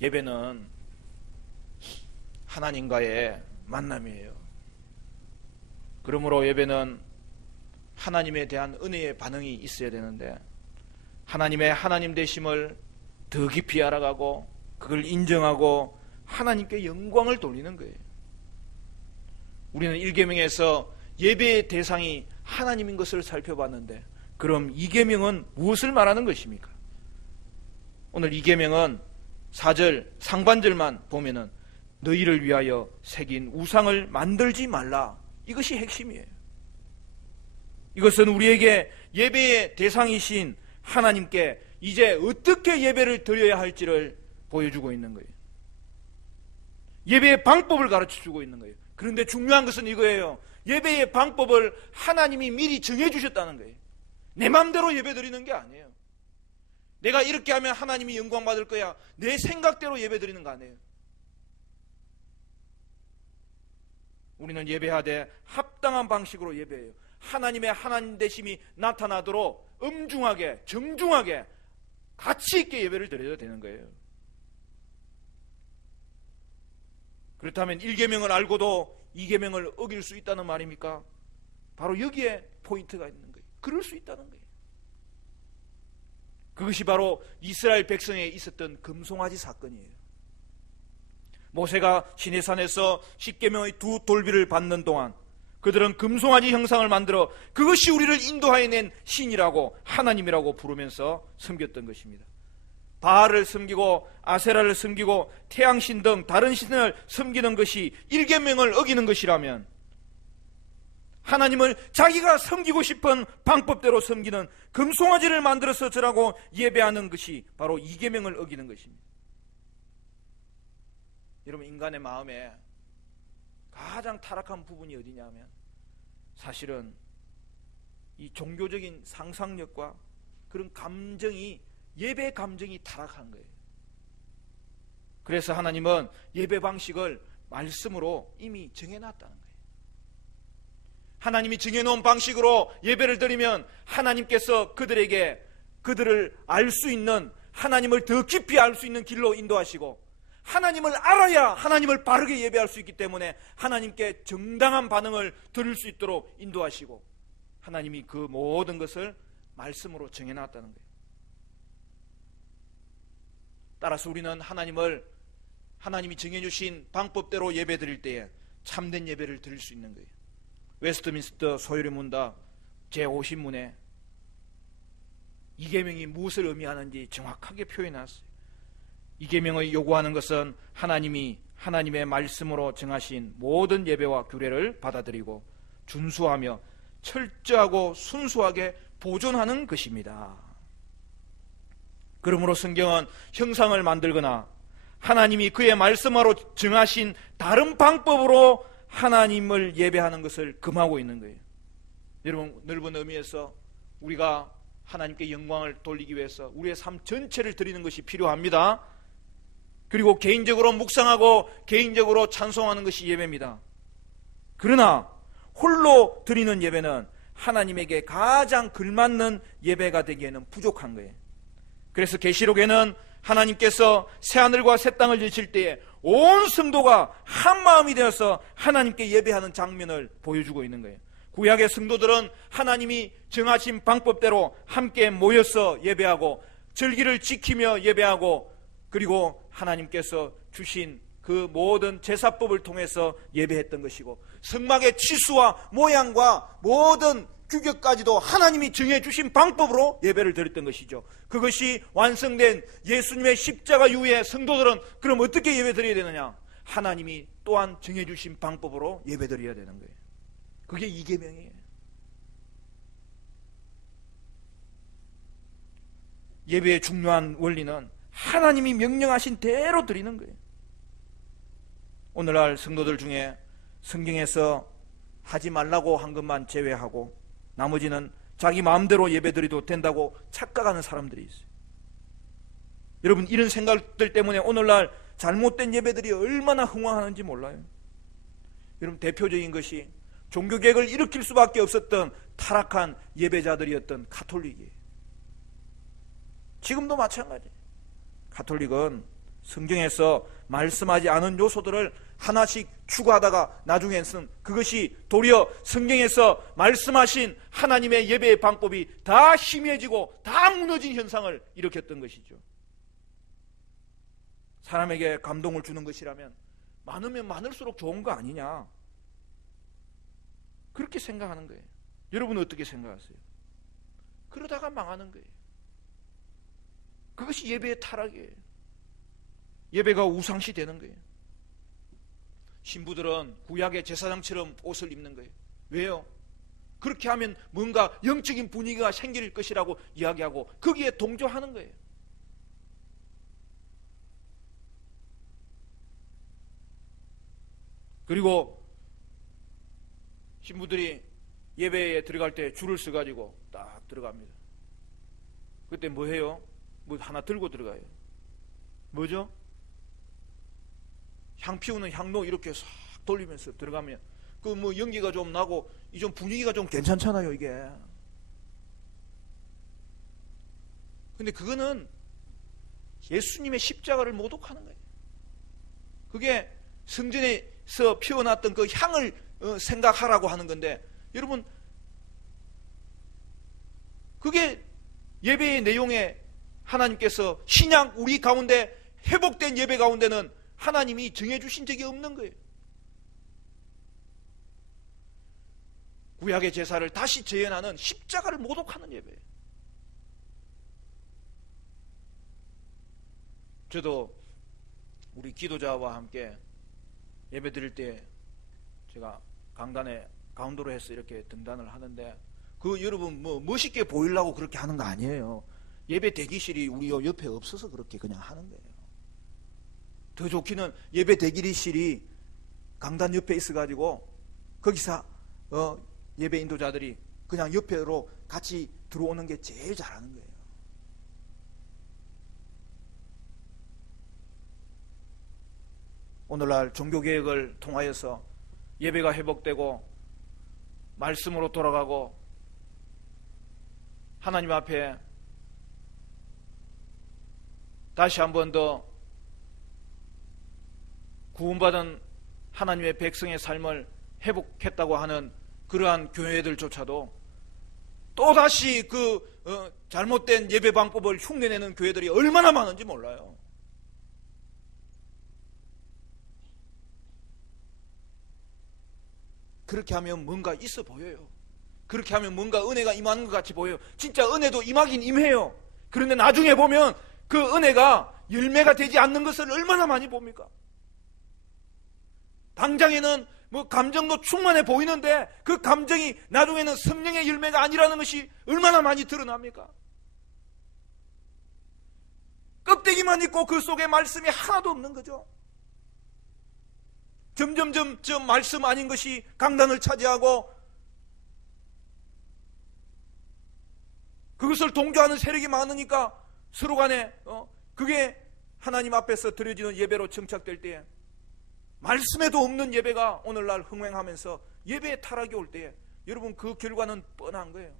예배는 하나님과의 만남이에요. 그러므로 예배는 하나님에 대한 은혜의 반응이 있어야 되는데, 하나님의 하나님 되심을 더 깊이 알아가고 그걸 인정하고 하나님께 영광을 돌리는 거예요. 우리는 1계명에서 예배의 대상이 하나님인 것을 살펴봤는데, 그럼 2계명은 무엇을 말하는 것입니까? 오늘 2계명은 4절 상반절만 보면은 너희를 위하여 새긴 우상을 만들지 말라, 이것이 핵심이에요. 이것은 우리에게 예배의 대상이신 하나님께 이제 어떻게 예배를 드려야 할지를 보여주고 있는 거예요. 예배의 방법을 가르쳐주고 있는 거예요. 그런데 중요한 것은 이거예요. 예배의 방법을 하나님이 미리 정해주셨다는 거예요. 내 마음대로 예배 드리는 게 아니에요. 내가 이렇게 하면 하나님이 영광 받을 거야, 내 생각대로 예배 드리는 거 아니에요. 우리는 예배하되 합당한 방식으로 예배해요. 하나님의 하나님 되심이 나타나도록 엄중하게, 정중하게, 가치 있게 예배를 드려야 되는 거예요. 그렇다면 1계명을 알고도 2계명을 어길 수 있다는 말입니까? 바로 여기에 포인트가 있는 거예요. 그럴 수 있다는 거예요. 그것이 바로 이스라엘 백성에 있었던 금송아지 사건이에요. 모세가 시내산에서 10계명의 두 돌비를 받는 동안 그들은 금송아지 형상을 만들어 그것이 우리를 인도하여 낸 신이라고, 하나님이라고 부르면서 섬겼던 것입니다. 바알을 섬기고 아세라를 섬기고 태양신 등 다른 신을 섬기는 것이 1계명을 어기는 것이라면, 하나님을 자기가 섬기고 싶은 방법대로 섬기는 금송아지를 만들어서 저라고 예배하는 것이 바로 2계명을 어기는 것입니다. 여러분, 인간의 마음에 가장 타락한 부분이 어디냐면, 사실은 이 종교적인 상상력과 그런 감정이, 예배 감정이 타락한 거예요. 그래서 하나님은 예배 방식을 말씀으로 이미 정해놨다는 거예요. 하나님이 정해놓은 방식으로 예배를 드리면 하나님께서 그들을 알 수 있는, 하나님을 더 깊이 알 수 있는 길로 인도하시고, 하나님을 알아야 하나님을 바르게 예배할 수 있기 때문에 하나님께 정당한 반응을 드릴 수 있도록 인도하시고, 하나님이 그 모든 것을 말씀으로 정해놨다는 거예요. 따라서 우리는 하나님이 정해주신 방법대로 예배 드릴 때에 참된 예배를 드릴 수 있는 거예요. 웨스트민스터 소요리 문답 제50문에 2계명이 무엇을 의미하는지 정확하게 표현했어요. 2계명의 요구하는 것은 하나님의 말씀으로 정하신 모든 예배와 규례를 받아들이고 준수하며 철저하고 순수하게 보존하는 것입니다. 그러므로 성경은 형상을 만들거나 하나님이 그의 말씀으로 정하신 다른 방법으로 하나님을 예배하는 것을 금하고 있는 거예요. 여러분, 넓은 의미에서 우리가 하나님께 영광을 돌리기 위해서 우리의 삶 전체를 드리는 것이 필요합니다. 그리고 개인적으로 묵상하고 개인적으로 찬송하는 것이 예배입니다. 그러나 홀로 드리는 예배는 하나님에게 가장 걸맞는 예배가 되기에는 부족한 거예요. 그래서 계시록에는 하나님께서 새하늘과 새 땅을 지으실 때에 온 성도가 한 마음이 되어서 하나님께 예배하는 장면을 보여주고 있는 거예요. 구약의 성도들은 하나님이 정하신 방법대로 함께 모여서 예배하고 절기를 지키며 예배하고, 그리고 하나님께서 주신 그 모든 제사법을 통해서 예배했던 것이고, 성막의 치수와 모양과 모든 규격까지도 하나님이 정해주신 방법으로 예배를 드렸던 것이죠. 그것이 완성된 예수님의 십자가 이후에 성도들은 그럼 어떻게 예배 드려야 되느냐? 하나님이 또한 정해주신 방법으로 예배 드려야 되는 거예요. 그게 2계명이에요. 예배의 중요한 원리는 하나님이 명령하신 대로 드리는 거예요. 오늘날 성도들 중에 성경에서 하지 말라고 한 것만 제외하고 나머지는 자기 마음대로 예배드려도 된다고 착각하는 사람들이 있어요. 여러분, 이런 생각들 때문에 오늘날 잘못된 예배들이 얼마나 흥황하는지 몰라요. 여러분, 대표적인 것이 종교개혁을 일으킬 수밖에 없었던 타락한 예배자들이었던 가톨릭이에요. 지금도 마찬가지예요. 가톨릭은 성경에서 말씀하지 않은 요소들을 하나씩 추구하다가 나중에는 그것이 도리어 성경에서 말씀하신 하나님의 예배의 방법이 다 희미해지고 다 무너진 현상을 일으켰던 것이죠. 사람에게 감동을 주는 것이라면 많으면 많을수록 좋은 거 아니냐, 그렇게 생각하는 거예요. 여러분은 어떻게 생각하세요? 그러다가 망하는 거예요. 그것이 예배의 타락이에요. 예배가 우상시 되는 거예요. 신부들은 구약의 제사장처럼 옷을 입는 거예요. 왜요? 그렇게 하면 뭔가 영적인 분위기가 생길 것이라고 이야기하고 거기에 동조하는 거예요. 그리고 신부들이 예배에 들어갈 때 줄을 서가지고 딱 들어갑니다. 그때 뭐 해요? 뭐 하나 들고 들어가요. 뭐죠? 향 피우는 향로 이렇게 싹 돌리면서 들어가면 그 뭐 연기가 좀 나고 이 좀 분위기가 좀 괜찮잖아요, 이게. 근데 그거는 예수님의 십자가를 모독하는 거예요. 그게 성전에서 피워놨던 그 향을 생각하라고 하는 건데, 여러분, 그게 예배의 내용에 하나님께서 신약 우리 가운데 회복된 예배 가운데는 하나님이 정해주신 적이 없는 거예요. 구약의 제사를 다시 재현하는 십자가를 모독하는 예배예요. 저도 우리 기도자와 함께 예배 드릴 때 제가 강단에 가운데로 해서 이렇게 등단을 하는데, 그 여러분 뭐 멋있게 보이려고 그렇게 하는 거 아니에요. 예배 대기실이 우리 옆에 없어서 그렇게 그냥 하는 거예요. 더 좋기는 예배 대기실이 강단 옆에 있어가지고 거기서 예배 인도자들이 그냥 옆으로 같이 들어오는 게 제일 잘하는 거예요. 오늘날 종교개혁을 통하여서 예배가 회복되고 말씀으로 돌아가고 하나님 앞에 다시 한 번 더 구원받은 하나님의 백성의 삶을 회복했다고 하는 그러한 교회들조차도 또다시 그 잘못된 예배 방법을 흉내내는 교회들이 얼마나 많은지 몰라요. 그렇게 하면 뭔가 있어 보여요. 그렇게 하면 뭔가 은혜가 임하는 것 같이 보여요. 진짜 은혜도 임하긴 임해요. 그런데 나중에 보면 그 은혜가 열매가 되지 않는 것을 얼마나 많이 봅니까? 당장에는 뭐 감정도 충만해 보이는데 그 감정이 나중에는 성령의 열매가 아니라는 것이 얼마나 많이 드러납니까? 껍데기만 있고 그 속에 말씀이 하나도 없는 거죠. 점점점 말씀 아닌 것이 강단을 차지하고 그것을 동조하는 세력이 많으니까 서로 간에 그게 하나님 앞에서 드려지는 예배로 정착될 때에, 말씀에도 없는 예배가 오늘날 흥행하면서 예배의 타락이 올 때에 여러분 그 결과는 뻔한 거예요.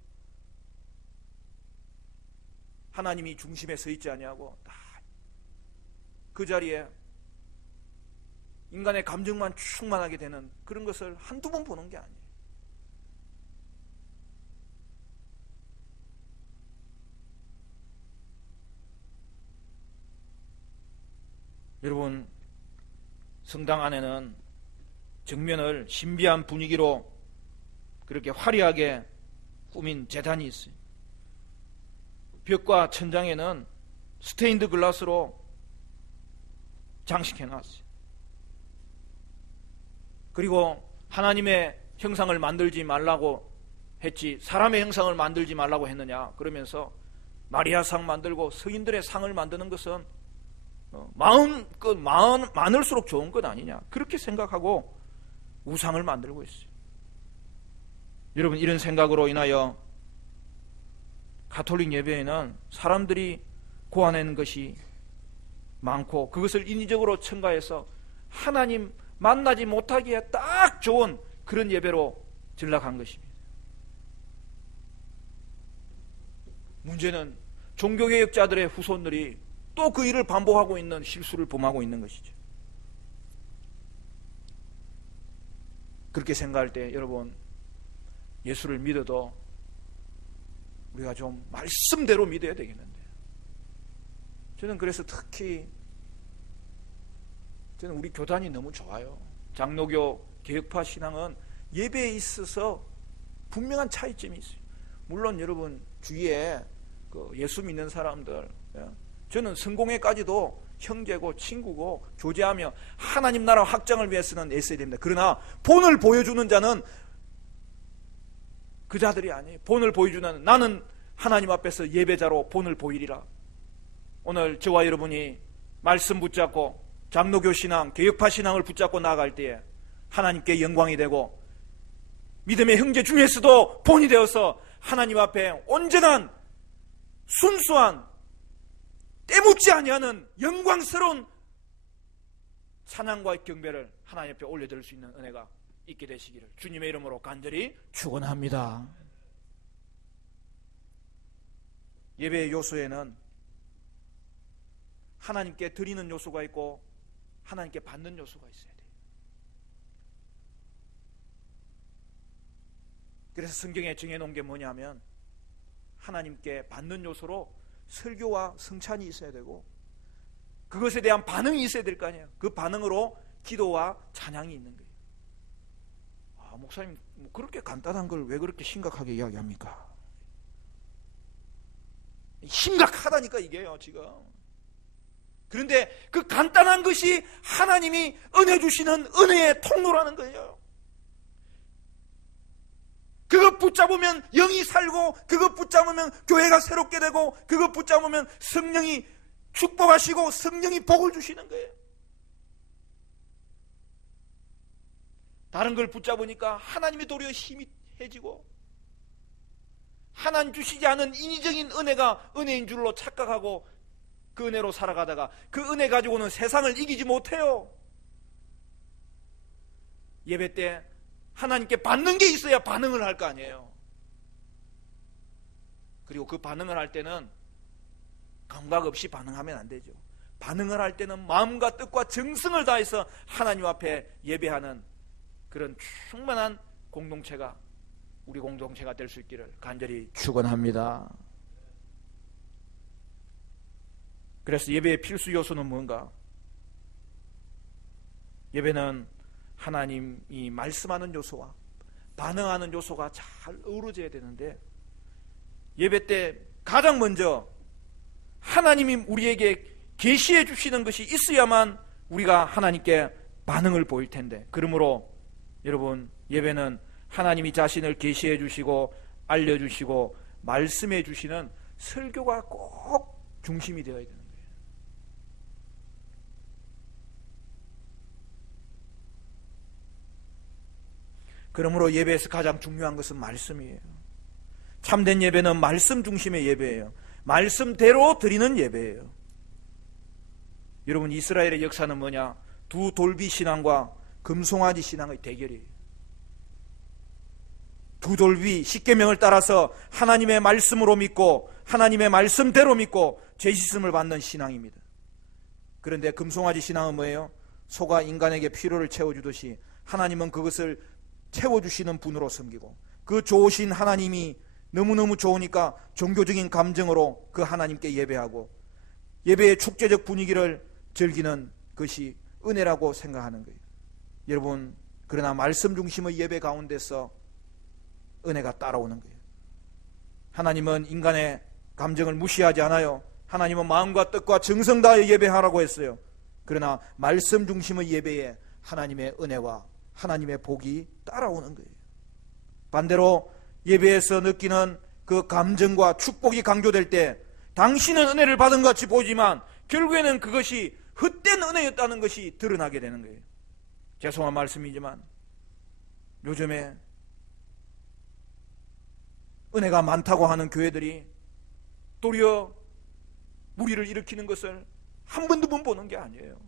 하나님이 중심에 서 있지 아니하고 다 그 자리에 인간의 감정만 충만하게 되는 그런 것을 한두 번 보는 게 아니에요. 여러분, 성당 안에는 정면을 신비한 분위기로 그렇게 화려하게 꾸민 제단이 있어요. 벽과 천장에는 스테인드 글라스로 장식해 놨어요. 그리고 하나님의 형상을 만들지 말라고 했지 사람의 형상을 만들지 말라고 했느냐 그러면서 마리아 상 만들고 성인들의 상을 만드는 것은 많을수록 좋은 것 아니냐 그렇게 생각하고 우상을 만들고 있어요. 여러분, 이런 생각으로 인하여 가톨릭 예배에는 사람들이 고안하는 것이 많고 그것을 인위적으로 첨가해서 하나님 만나지 못하기에 딱 좋은 그런 예배로 전락한 것입니다. 문제는 종교개혁자들의 후손들이 또 그 일을 반복하고 있는 실수를 범하고 있는 것이죠. 그렇게 생각할 때 여러분, 예수를 믿어도 우리가 좀 말씀대로 믿어야 되겠는데, 저는 그래서 특히 저는 우리 교단이 너무 좋아요. 장로교 개혁파 신앙은 예배에 있어서 분명한 차이점이 있어요. 물론 여러분 주위에 그 예수 믿는 사람들, 저는 성공회까지도 형제고 친구고 교제하며 하나님 나라 확장을 위해서는 애써야 됩니다. 그러나 본을 보여주는 자는 그 자들이 아니에요. 본을 보여주는, 나는 하나님 앞에서 예배자로 본을 보이리라. 오늘 저와 여러분이 말씀 붙잡고 장로교 신앙, 개혁파 신앙을 붙잡고 나아갈 때에 하나님께 영광이 되고, 믿음의 형제 중에서도 본이 되어서 하나님 앞에 온전한 순수한 때묻지 아니하는 영광스러운 찬양과 경배를 하나님 앞에 올려드릴 수 있는 은혜가 있게 되시기를 주님의 이름으로 간절히 축원합니다. 예배의 요소에는 하나님께 드리는 요소가 있고 하나님께 받는 요소가 있어야 돼요. 그래서 성경에 정해놓은 게 뭐냐면, 하나님께 받는 요소로 설교와 성찬이 있어야 되고, 그것에 대한 반응이 있어야 될 거 아니에요. 그 반응으로 기도와 찬양이 있는 거예요. 목사님 뭐 그렇게 간단한 걸 왜 그렇게 심각하게 이야기합니까? 심각하다니까 이게요 지금. 그런데 그 간단한 것이 하나님이 은혜 주시는 은혜의 통로라는 거예요. 그것 붙잡으면 영이 살고, 그것 붙잡으면 교회가 새롭게 되고, 그것 붙잡으면 성령이 축복하시고 성령이 복을 주시는 거예요. 다른 걸 붙잡으니까 하나님이 도리어 힘이 해지고, 하나님 주시지 않은 인위적인 은혜가 은혜인 줄로 착각하고 그 은혜로 살아가다가 그 은혜 가지고는 세상을 이기지 못해요. 예배 때 하나님께 받는 게 있어야 반응을 할 거 아니에요. 그리고 그 반응을 할 때는 감각 없이 반응하면 안 되죠. 반응을 할 때는 마음과 뜻과 정성을 다해서 하나님 앞에 예배하는 그런 충만한 공동체가, 우리 공동체가 될 수 있기를 간절히 축원합니다. 그래서 예배의 필수 요소는 뭔가? 예배는 하나님이 말씀하는 요소와 반응하는 요소가 잘 어우러져야 되는데, 예배 때 가장 먼저 하나님이 우리에게 계시해 주시는 것이 있어야만 우리가 하나님께 반응을 보일 텐데, 그러므로 여러분, 예배는 하나님이 자신을 계시해 주시고 알려주시고 말씀해 주시는 설교가 꼭 중심이 되어야 되는 거예요. 그러므로 예배에서 가장 중요한 것은 말씀이에요. 참된 예배는 말씀 중심의 예배예요. 말씀대로 드리는 예배예요. 여러분, 이스라엘의 역사는 뭐냐? 두 돌비 신앙과 금송아지 신앙의 대결이에요. 두 돌비, 십계명을 따라서 하나님의 말씀으로 믿고 하나님의 말씀대로 믿고 죄 씻음을 받는 신앙입니다. 그런데 금송아지 신앙은 뭐예요? 소가 인간에게 필요를 채워주듯이 하나님은 그것을 채워주시는 분으로 섬기고, 그 좋으신 하나님이 너무너무 좋으니까 종교적인 감정으로 그 하나님께 예배하고 예배의 축제적 분위기를 즐기는 것이 은혜라고 생각하는 거예요. 여러분, 그러나 말씀 중심의 예배 가운데서 은혜가 따라오는 거예요. 하나님은 인간의 감정을 무시하지 않아요. 하나님은 마음과 뜻과 정성 다해 예배하라고 했어요. 그러나 말씀 중심의 예배에 하나님의 은혜와 하나님의 복이 따라오는 거예요. 반대로 예배에서 느끼는 그 감정과 축복이 강조될 때 당신은 은혜를 받은 것 같이 보이지만 결국에는 그것이 헛된 은혜였다는 것이 드러나게 되는 거예요. 죄송한 말씀이지만 요즘에 은혜가 많다고 하는 교회들이 도리어 무리를 일으키는 것을 한 번도 못 보는 게 아니에요.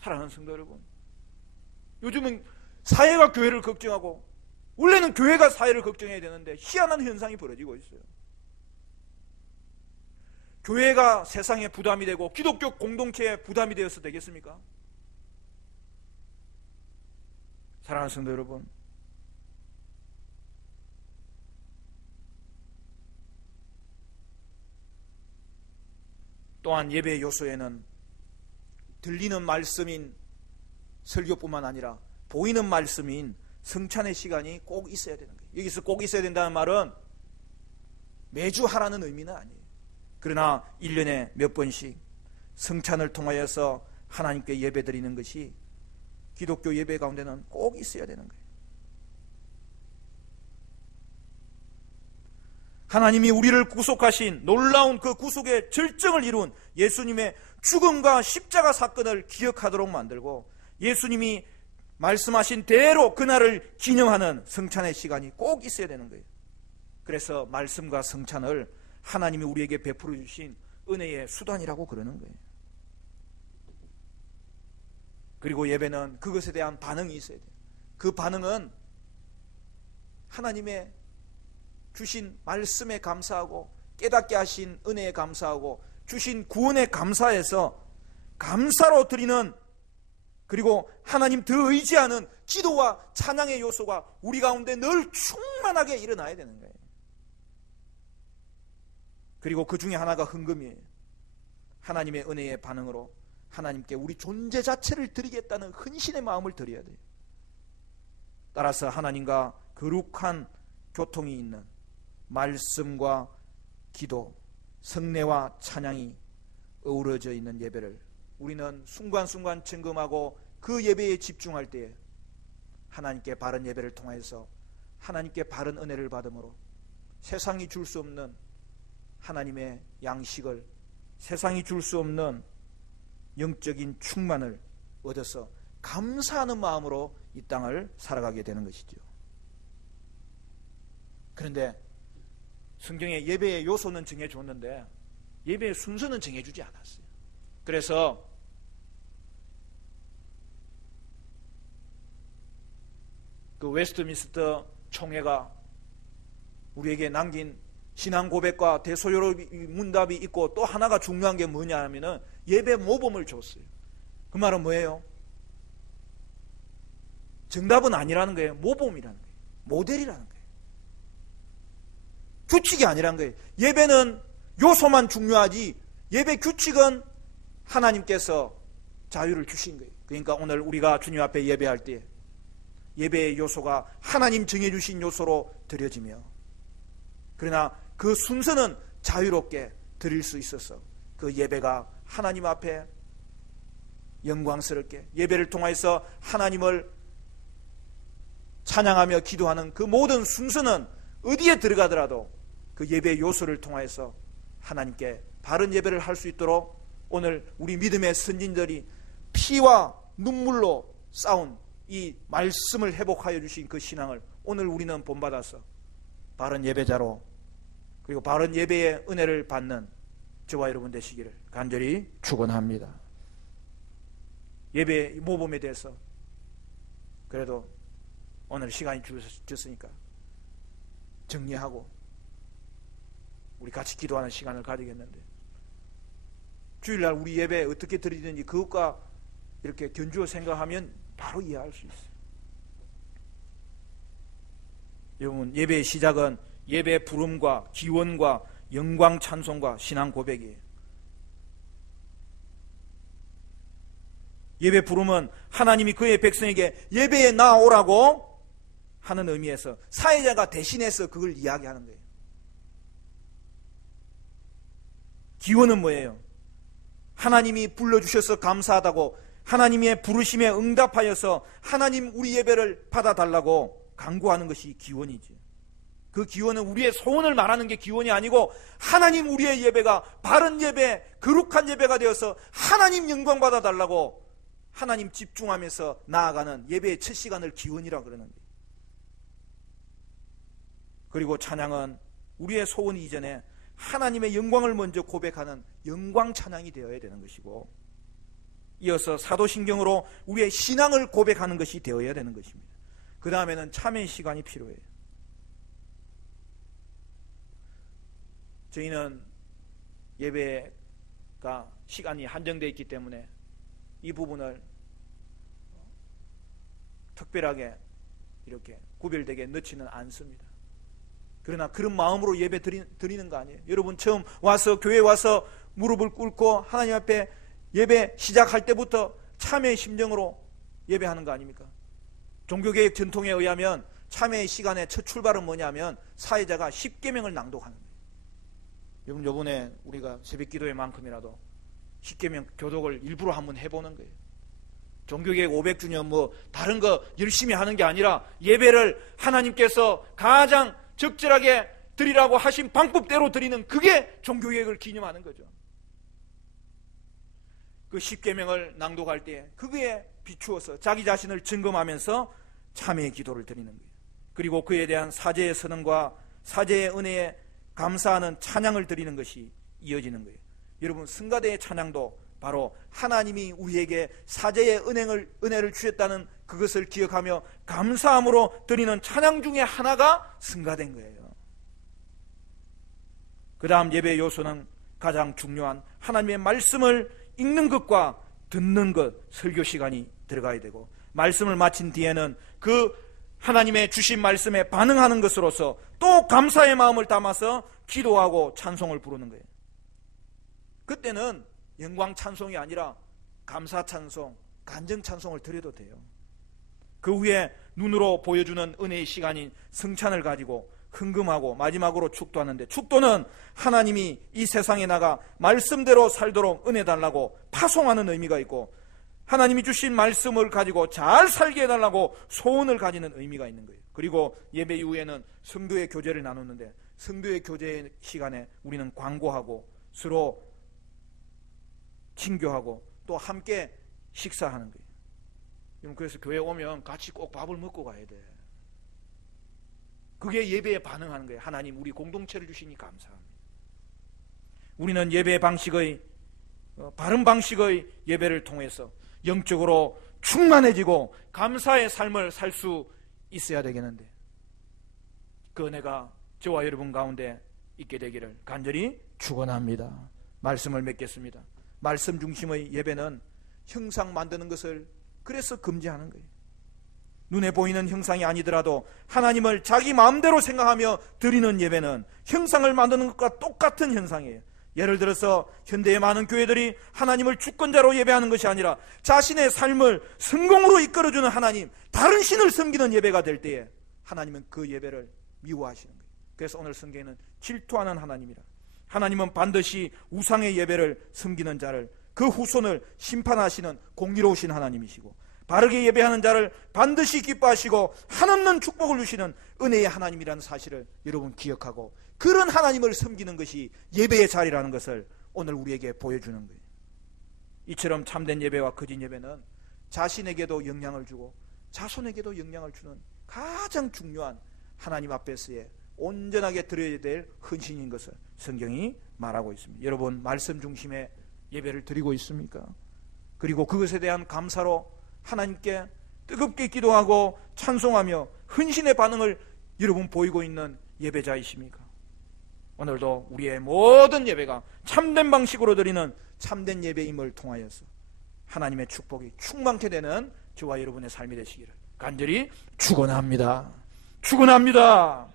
사랑하는 성도 여러분, 요즘은 사회가 교회를 걱정하고, 원래는 교회가 사회를 걱정해야 되는데 희한한 현상이 벌어지고 있어요. 교회가 세상에 부담이 되고 기독교 공동체에 부담이 되어서 되겠습니까? 사랑하는 성도 여러분, 또한 예배의 요소에는 들리는 말씀인 설교뿐만 아니라 보이는 말씀인 성찬의 시간이 꼭 있어야 되는 거예요. 여기서 꼭 있어야 된다는 말은 매주 하라는 의미는 아니에요. 그러나 1년에 몇 번씩 성찬을 통하여서 하나님께 예배드리는 것이 기독교 예배 가운데는 꼭 있어야 되는 거예요. 하나님이 우리를 구속하신 놀라운 그 구속의 절정을 이룬 예수님의 죽음과 십자가 사건을 기억하도록 만들고 예수님이 말씀하신 대로 그날을 기념하는 성찬의 시간이 꼭 있어야 되는 거예요. 그래서 말씀과 성찬을 하나님이 우리에게 베풀어 주신 은혜의 수단이라고 그러는 거예요. 그리고 예배는 그것에 대한 반응이 있어야 돼요. 그 반응은 하나님의 주신 말씀에 감사하고 깨닫게 하신 은혜에 감사하고 주신 구원에 감사해서 감사로 드리는, 그리고 하나님 더 의지하는 기도와 찬양의 요소가 우리 가운데 늘 충만하게 일어나야 되는 거예요. 그리고 그 중에 하나가 헌금이에요. 하나님의 은혜의 반응으로 하나님께 우리 존재 자체를 드리겠다는 헌신의 마음을 드려야 돼요. 따라서 하나님과 거룩한 교통이 있는 말씀과 기도, 성례와 찬양이 어우러져 있는 예배를 우리는 순간순간 점검하고 그 예배에 집중할 때에 하나님께 바른 예배를 통해서 하나님께 바른 은혜를 받음으로 세상이 줄 수 없는 하나님의 양식을, 세상이 줄 수 없는 영적인 충만을 얻어서 감사하는 마음으로 이 땅을 살아가게 되는 것이죠. 그런데 성경에 예배의 요소는 정해줬는데 예배의 순서는 정해주지 않았어요. 그래서 그 웨스트민스터 총회가 우리에게 남긴 신앙 고백과 대소요로 문답이 있고 또 하나가 중요한 게 뭐냐 하면은 예배 모범을 줬어요. 그 말은 뭐예요? 정답은 아니라는 거예요. 모범이라는 거예요. 모델이라는 거예요. 규칙이 아니란 거예요. 예배는 요소만 중요하지 예배 규칙은 하나님께서 자유를 주신 거예요. 그러니까 오늘 우리가 주님 앞에 예배할 때 예배의 요소가 하나님 정해주신 요소로 드려지며, 그러나 그 순서는 자유롭게 드릴 수 있어서 그 예배가 하나님 앞에 영광스럽게 예배를 통해서 하나님을 찬양하며 기도하는 그 모든 순서는 어디에 들어가더라도 그 예배의 요소를 통해서 하나님께 바른 예배를 할 수 있도록 오늘 우리 믿음의 선진들이 피와 눈물로 쌓은 이 말씀을 회복하여 주신 그 신앙을 오늘 우리는 본받아서 바른 예배자로, 그리고 바른 예배의 은혜를 받는 저와 여러분 되시기를 간절히 축원합니다. 예배 모범에 대해서 그래도 오늘 시간이 주셨으니까 정리하고 우리 같이 기도하는 시간을 가지겠는데, 주일날 우리 예배 어떻게 드리든지 그것과 이렇게 견주어 생각하면 바로 이해할 수 있어요. 여러분, 예배의 시작은 예배 부름과 기원과 영광 찬송과 신앙 고백이에요. 예배 부름은 하나님이 그의 백성에게 예배에 나오라고 하는 의미에서 사회자가 대신해서 그걸 이야기하는 거예요. 기원은 뭐예요? 하나님이 불러주셔서 감사하다고 하나님의 부르심에 응답하여서 하나님 우리 예배를 받아달라고 간구하는 것이 기원이지. 그 기원은 우리의 소원을 말하는 게 기원이 아니고 하나님 우리의 예배가 바른 예배, 거룩한 예배가 되어서 하나님 영광 받아달라고 하나님 집중하면서 나아가는 예배의 첫 시간을 기원이라고 그러는 거예요. 그리고 찬양은 우리의 소원 이전에 하나님의 영광을 먼저 고백하는 영광 찬양이 되어야 되는 것이고, 이어서 사도신경으로 우리의 신앙을 고백하는 것이 되어야 되는 것입니다. 그 다음에는 참회의 시간이 필요해요. 저희는 예배가 시간이 한정되어 있기 때문에 이 부분을 특별하게 이렇게 구별되게 넣지는 않습니다. 그러나 그런 마음으로 예배 드리는 거 아니에요. 여러분 처음 와서 교회 와서 무릎을 꿇고 하나님 앞에 예배 시작할 때부터 참회의 심정으로 예배하는 거 아닙니까? 종교개혁 전통에 의하면 참회의 시간의 첫 출발은 뭐냐면 사회자가 10계명을 낭독하는 거예요. 여러분 요번에 우리가 새벽기도회 만큼이라도 10계명 교독을 일부러 한번 해보는 거예요. 종교개혁 500주년 뭐 다른 거 열심히 하는 게 아니라 예배를 하나님께서 가장 적절하게 드리라고 하신 방법대로 드리는, 그게 종교개혁을 기념하는 거죠. 그 10계명을 낭독할 때 그거에 비추어서 자기 자신을 점검하면서 참회의 기도를 드리는 거예요. 그리고 그에 대한 사죄의 선언과 사죄의 은혜에 감사하는 찬양을 드리는 것이 이어지는 거예요. 여러분 성가대의 찬양도 바로 하나님이 우리에게 사죄의 은혜를 주셨다는 그것을 기억하며 감사함으로 드리는 찬양 중에 하나가 성가대인 거예요. 그 다음 예배의 요소는 가장 중요한 하나님의 말씀을 읽는 것과 듣는 것, 설교 시간이 들어가야 되고, 말씀을 마친 뒤에는 그 하나님의 주신 말씀에 반응하는 것으로서 또 감사의 마음을 담아서 기도하고 찬송을 부르는 거예요. 그때는 영광 찬송이 아니라 감사 찬송, 간증 찬송을 드려도 돼요. 그 후에 눈으로 보여주는 은혜의 시간인 성찬을 가지고 흥금하고 마지막으로 축도하는데, 축도는 하나님이 이 세상에 나가 말씀대로 살도록 은혜 달라고 파송하는 의미가 있고, 하나님이 주신 말씀을 가지고 잘 살게 해달라고 소원을 가지는 의미가 있는 거예요. 그리고 예배 이후에는 성도의 교제를 나누는데, 성도의 교제 시간에 우리는 광고하고 서로 친교하고 또 함께 식사하는 거예요. 그래서 교회 오면 같이 꼭 밥을 먹고 가야 돼. 그게 예배에 반응하는 거예요. 하나님 우리 공동체를 주시니 감사합니다. 우리는 예배 방식의 바른 방식의 예배를 통해서 영적으로 충만해지고 감사의 삶을 살 수 있어야 되겠는데, 그 은혜가 저와 여러분 가운데 있게 되기를 간절히 축원합니다. 말씀을 맺겠습니다. 말씀 중심의 예배는 형상 만드는 것을 그래서 금지하는 거예요. 눈에 보이는 형상이 아니더라도 하나님을 자기 마음대로 생각하며 드리는 예배는 형상을 만드는 것과 똑같은 현상이에요. 예를 들어서 현대의 많은 교회들이 하나님을 주권자로 예배하는 것이 아니라 자신의 삶을 성공으로 이끌어주는 하나님, 다른 신을 섬기는 예배가 될 때에 하나님은 그 예배를 미워하시는 거예요. 그래서 오늘 성경에는 질투하는 하나님이라, 하나님은 반드시 우상의 예배를 섬기는 자를, 그 후손을 심판하시는 공의로우신 하나님이시고, 바르게 예배하는 자를 반드시 기뻐하시고 한없는 축복을 주시는 은혜의 하나님이라는 사실을 여러분 기억하고, 그런 하나님을 섬기는 것이 예배의 자리라는 것을 오늘 우리에게 보여주는 거예요. 이처럼 참된 예배와 거짓 예배는 자신에게도 영향을 주고 자손에게도 영향을 주는 가장 중요한 하나님 앞에서의 온전하게 드려야 될 헌신인 것을 성경이 말하고 있습니다. 여러분 말씀 중심의 예배를 드리고 있습니까? 그리고 그것에 대한 감사로 하나님께 뜨겁게 기도하고 찬송하며 헌신의 반응을 여러분 보이고 있는 예배자이십니까? 오늘도 우리의 모든 예배가 참된 방식으로 드리는 참된 예배임을 통하여서 하나님의 축복이 충만케 되는 저와 여러분의 삶이 되시기를 간절히 축원합니다. 축원합니다.